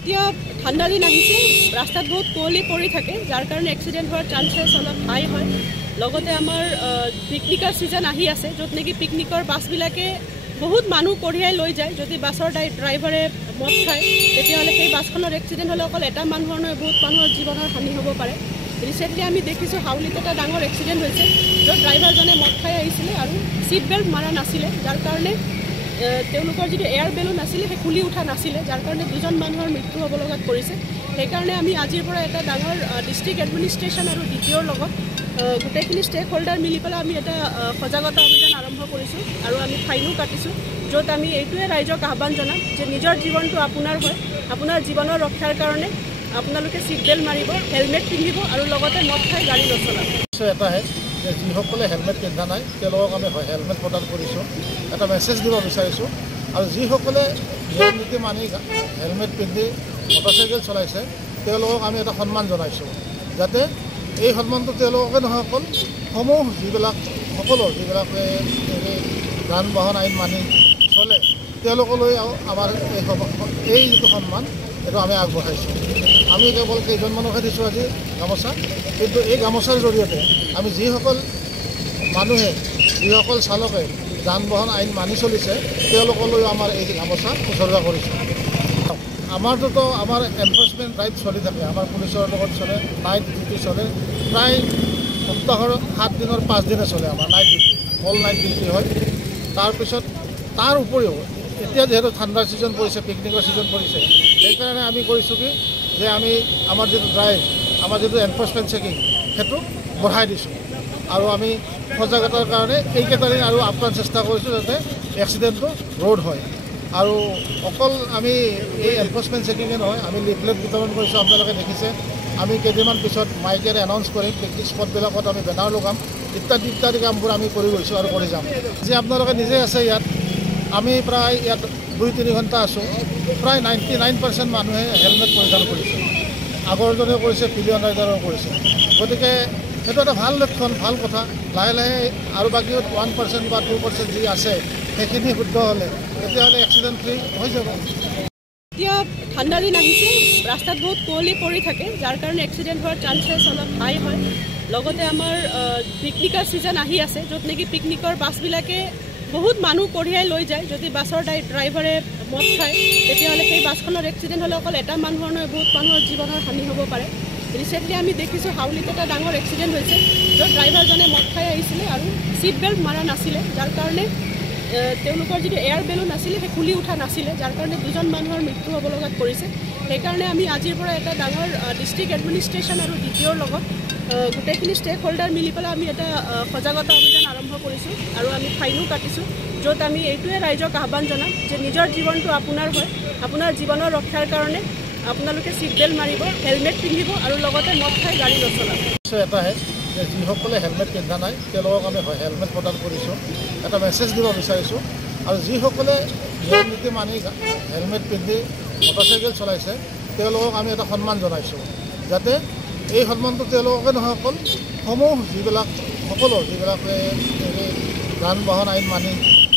এতিয়া ঠাণ্ডা দিন আহিছে, ৰাস্তাত বহুত কুঁৱলী পৰি থাকে, যাৰ কাৰণে এক্সিডেণ্ট হোৱাৰ চান্সেছ অলপ হাই হয়। লগতে আমাৰ পিকনিকৰ ছিজন আহি আছে, য'ত নেকি পিকনিকৰ বাছবিলাকে বহুত মানুহ কঢ়িয়াই লৈ যায়। যদি বাছৰ ড্ৰাইভাৰে মদ খায়, তেতিয়াহ'লে সেই বাছখনৰ এক্সিডেণ্ট হ'লে অকল এটা মানুহৰ নহয়, বহুত মানুহৰ জীৱনৰ হানি হ'ব পাৰে। ৰিচেণ্টলি আমি দেখিছোঁ হাউলিত এটা ডাঙৰ এক্সিডেণ্ট হৈছে, য'ত ড্ৰাইভাৰজনে মদ খাই আহিছিলে আৰু ছিট বেল্ট মাৰা নাছিলে, যাৰ কাৰণে তেওঁলোকৰ যিটো এয়াৰ বেলুন আছিলে সেই খুলি উঠা নাছিলে, যাৰ কাৰণে দুজন মানুহৰ মৃত্যু হ'ব লগাত পৰিছে। সেইকাৰণে আমি আজিৰ পৰা এটা ডাঙৰ ডিষ্ট্ৰিক্ট এডমিনিষ্ট্ৰেশ্যন আৰু DTOৰ লগত গোটেইখিনি ষ্টেক হোল্ডাৰ মিলি পেলাই আমি এটা সজাগতা অভিযান আৰম্ভ কৰিছোঁ আৰু আমি ফাইনো কাটিছোঁ, য'ত আমি এইটোৱে ৰাইজক আহ্বান জনাম যে নিজৰ জীৱনটো আপোনাৰ হয়, আপোনাৰ জীৱনৰ ৰক্ষাৰ কাৰণে আপোনালোকে ছিট বেল্ট মাৰিব, হেলমেট পিন্ধিব আৰু লগতে মদ খাই গাড়ী নচলাব। এটাহে যে যিসকলে হেলমেট পিন্ধা নাই তেওঁলোকক আমি হেলমেট প্ৰদান কৰিছোঁ, এটা মেছেজ দিব বিচাৰিছোঁ। আৰু যিসকলে নিয়ম নীতি মানি হেলমেট পিন্ধি মটৰচাইকেল চলাইছে তেওঁলোকক আমি এটা সন্মান জনাইছোঁ, যাতে এই সন্মানটো তেওঁলোকে নহয়, অকল সমূহ যিবিলাকে যান বাহন আইন মানি চলে তেওঁলোকলৈ আমাৰ এই যিটো সন্মান এইটো আমি আগবঢ়াইছোঁ। আমি কেৱল কেইজনমানকহে দিছোঁ আজি গামোচা, কিন্তু এই গামোচাৰ জৰিয়তে আমি যিসকল চালকে যান বাহন আইন মানি চলিছে তেওঁলোকলৈও আমাৰ এই গামোচা উচৰ্গা কৰিছোঁ। আমাৰটোতো আমাৰ এনফৰ্চমেণ্ট ড্ৰাইভ চলি থাকে, আমাৰ পুলিচৰ লগত চলে, নাইট ডিউটি চলে, প্ৰায় সপ্তাহৰ 7 দিনৰ 5 দিনে চলে আমাৰ night duty, all night duty হয়। তাৰপিছত তাৰ উপৰিও এতিয়া যিহেতু ঠাণ্ডাৰ ছিজন পৰিছে, পিকনিকৰ ছিজন পৰিছে, সেইকাৰণে আমি কৰিছোঁ কি যে আমি আমাৰ যিটো ড্ৰাইভ, আমাৰ যিটো এনফৰ্চমেণ্ট চেকিং সেইটো বঢ়াই দিছোঁ। আৰু আমি সজাগতাৰ কাৰণে এইকেইটা দিন আৰু আপ্ৰাণ চেষ্টা কৰিছোঁ যাতে এক্সিডেণ্টটো ৰোধ হয়। আৰু অকল আমি এই এনফৰ্চমেণ্ট চেকিঙে নহয়, আমি লিফলেট বিতৰণ কৰিছোঁ, আপোনালোকে দেখিছে। আমি কেইদিনমান পিছত মাইকেৰে এনাউন্স কৰিম, পিকনিক স্পটবিলাকত আমি বেনাৰ লগাম, ইত্যাদি কামবোৰ আমি কৰি গৈছোঁ আৰু কৰি যাম। যে আপোনালোকে নিজে আছে ইয়াত, আমি প্ৰায় ইয়াত 2-3 ঘণ্টা আছোঁ, প্ৰায় 99% মানুহে হেলমেট পৰিধান কৰিছে, আগৰজনেও কৰিছে, পিলিয়ন ৰাইডাৰেও কৰিছে। গতিকে সেইটো এটা ভাল লক্ষণ, ভাল কথা। লাহে লাহে আৰু বাকী 1% বা 2% যি আছে সেইখিনি শুদ্ধ হ'লে তেতিয়াহ'লে এক্সিডেণ্ট ফ্ৰী হৈ যাব। এতিয়া ঠাণ্ডা দিন আহিছে, ৰাস্তাত বহুত কুঁৱলী পৰি থাকে, যাৰ কাৰণে এক্সিডেণ্ট হোৱাৰ চান্সেছ অলপ হাই হয়। লগতে আমাৰ পিকনিকৰ ছিজন আহি আছে, য'ত নেকি পিকনিকৰ বাছবিলাকে বহুত মানুহ কঢ়িয়াই লৈ যায়। যদি বাছৰ ড্ৰাইভাৰে মদ খায়, তেতিয়াহ'লে সেই বাছখনৰ এক্সিডেণ্ট হ'লে অকল এটা মানুহৰ নহয়, বহুত মানুহৰ জীৱনৰ হানি হ'ব পাৰে। ৰিচেণ্টলি আমি দেখিছোঁ হাউলিত এটা ডাঙৰ এক্সিডেণ্ট হৈছে, য'ত ড্ৰাইভাৰজনে মদ খাই আহিছিলে আৰু ছিট বেল্ট মাৰা নাছিলে, যাৰ কাৰণে তেওঁলোকৰ যিটো এয়াৰ বেলুন আছিলে সেই খুলি উঠা নাছিলে, যাৰ কাৰণে দুজন মানুহৰ মৃত্যু হ'ব লগাত পৰিছে। সেইকাৰণে আমি আজিৰ পৰা এটা ডাঙৰ ডিষ্ট্ৰিক্ট এডমিনিষ্ট্ৰেশ্যন আৰু DTOৰ লগত গোটেইখিনি ষ্টেক হোল্ডাৰ মিলি পেলাই আমি এটা সজাগতা অভিযান আৰম্ভ কৰিছোঁ আৰু আমি ফাইনো কাটিছোঁ, য'ত আমি এইটোৱে ৰাইজক আহ্বান জনাম যে নিজৰ জীৱনটো আপোনাৰ হয়, আপোনাৰ জীৱনৰ ৰক্ষাৰ কাৰণে আপোনালোকে ছিট বেল্ট মাৰিব, হেলমেট পিন্ধিব আৰু লগতে মদ খাই গাড়ী নচলাব। এটাহে যে যিসকলে হেলমেট পিন্ধা নাই তেওঁলোকক আমি হেলমেট প্ৰদান কৰিছোঁ, এটা মেছেজ দিব বিচাৰিছোঁ। আৰু যিসকলে নিয়ম নীতি মানি হেলমেট পিন্ধি মটৰচাইকেল চলাইছে তেওঁলোকক আমি এটা সন্মান জনাইছোঁ, যাতে এই সন্মানটো তেওঁলোকে নহয়, অকল সমূহ যিবিলাকে যান বাহন আইন মানি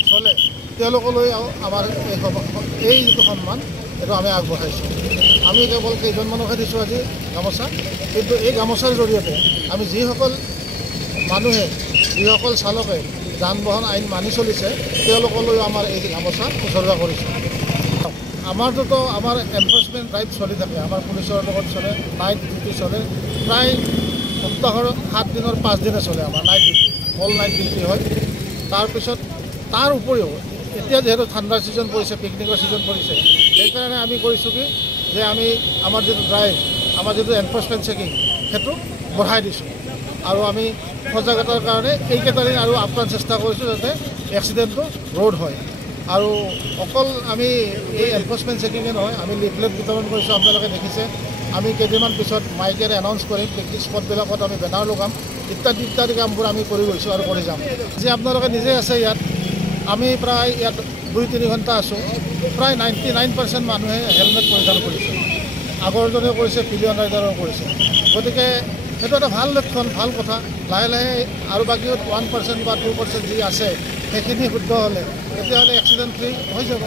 চলে তেওঁলোকলৈ আমাৰ এই যিটো সন্মান সেইটো আমি আগবঢ়াইছোঁ। আমি কেৱল কেইজনমানকহে দিছোঁ আজি গামোচা, কিন্তু এই গামোচাৰ জৰিয়তে আমি যিসকল চালকে যান বাহন আইন মানি চলিছে তেওঁলোকলৈও আমাৰ এই গামোচা উচৰ্গা কৰিছোঁ। আমাৰটোতো আমাৰ এনফৰ্চমেণ্ট ড্ৰাইভ চলি থাকে, আমাৰ পুলিচৰ লগত চলে, নাইট ডিউটি চলে, প্ৰায় সপ্তাহৰ 7 দিনৰ 5 দিনে চলে আমাৰ night duty, all night duty হয়। তাৰপিছত তাৰ উপৰিও এতিয়া যিহেতু ঠাণ্ডাৰ ছিজন পৰিছে, পিকনিকৰ ছিজন পৰিছে, সেইকাৰণে আমি কৰিছোঁ কি যে আমি আমাৰ যিটো ড্ৰাইভ, আমাৰ যিটো এনফৰ্চমেণ্ট চেকিং সেইটো বঢ়াই দিছোঁ। আৰু আমি সজাগতাৰ কাৰণে এইকেইটা দিন আৰু আপ্ৰাণ চেষ্টা কৰিছোঁ যাতে এক্সিডেণ্টটো ৰোধ হয়। আৰু অকল আমি এই এনফৰ্চমেণ্ট চেকিঙে নহয়, আমি লিফলেট বিতৰণ কৰিছোঁ, আপোনালোকে দেখিছে। আমি কেইদিনমান পিছত মাইকেৰে এনাউন্স কৰিম, পিকনিক স্পটবিলাকত আমি বেনাৰ লগাম, ইত্যাদি কামবোৰ আমি কৰি গৈছোঁ আৰু কৰি যাম। যে আপোনালোকে নিজে আছে ইয়াত, আমি প্ৰায় ইয়াত 2-3 ঘণ্টা আছোঁ, প্ৰায় 99% মানুহে হেলমেট পৰিধান কৰিছে, আগৰজনেও কৰিছে, পিলিয়ন ৰাইডাৰেও কৰিছে। গতিকে সেইটো এটা ভাল লক্ষণ, ভাল কথা। লাহে লাহে আৰু বাকী 1% বা 2% যি আছে সেইখিনি শুদ্ধ হ'লে তেতিয়াহ'লে এক্সিডেণ্ট ফ্ৰী হৈ যাব।